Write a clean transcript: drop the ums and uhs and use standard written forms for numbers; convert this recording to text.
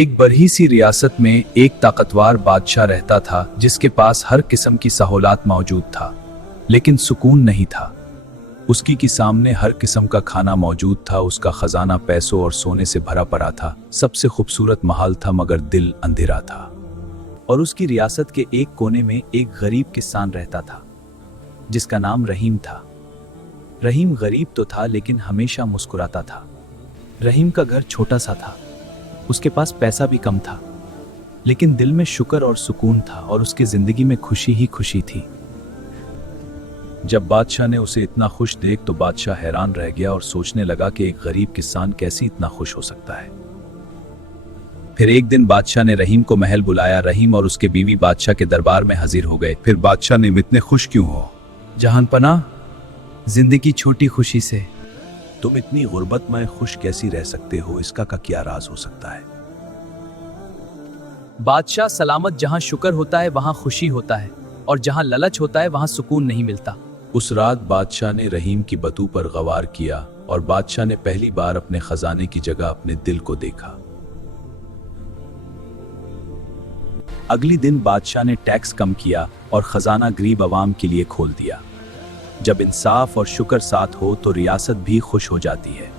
एक बड़ी सी रियासत में एक ताकतवर बादशाह रहता था जिसके पास हर किस्म की सहूलत मौजूद था, लेकिन सुकून नहीं था। उसकी के सामने हर किस्म का खाना मौजूद था, उसका खजाना पैसों और सोने से भरा पड़ा था, सबसे खूबसूरत महल था मगर दिल अंधेरा था। और उसकी रियासत के एक कोने में एक गरीब किसान रहता था जिसका नाम रहीम था। रहीम गरीब तो था लेकिन हमेशा मुस्कुराता था। रहीम का घर छोटा सा था, उसके पास पैसा भी कम था, लेकिन दिल में शुक्र और सुकून था और उसकी जिंदगी में खुशी ही खुशी थी। जब बादशाह ने उसे इतना खुश देख तो बादशाह हैरान रह गया और सोचने लगा कि एक गरीब किसान कैसे इतना खुश हो सकता है। फिर एक दिन बादशाह ने रहीम को महल बुलाया। रहीम और उसके बीवी बादशाह के दरबार में हाजिर हो गए। फिर बादशाह ने, इतने खुश क्यों हो? जहांपनाह, जिंदगी छोटी खुशी से। तुम इतनी गुर्बत में खुश कैसी रह सकते हो? इसका क्या राज हो सकता है? बादशाह सलामत, जहां शुक्र होता है वहां खुशी होता है, और जहां ललच होता है वहां सुकून नहीं मिलता। उस रात बादशाह ने रहीम की बतू पर गवार किया और बादशाह ने पहली बार अपने खजाने की जगह अपने दिल को देखा। अगली दिन बादशाह ने टैक्स कम किया और खजाना गरीब आवाम के लिए खोल दिया। जब इंसाफ और शुक्र साथ हो तो रियासत भी खुश हो जाती है।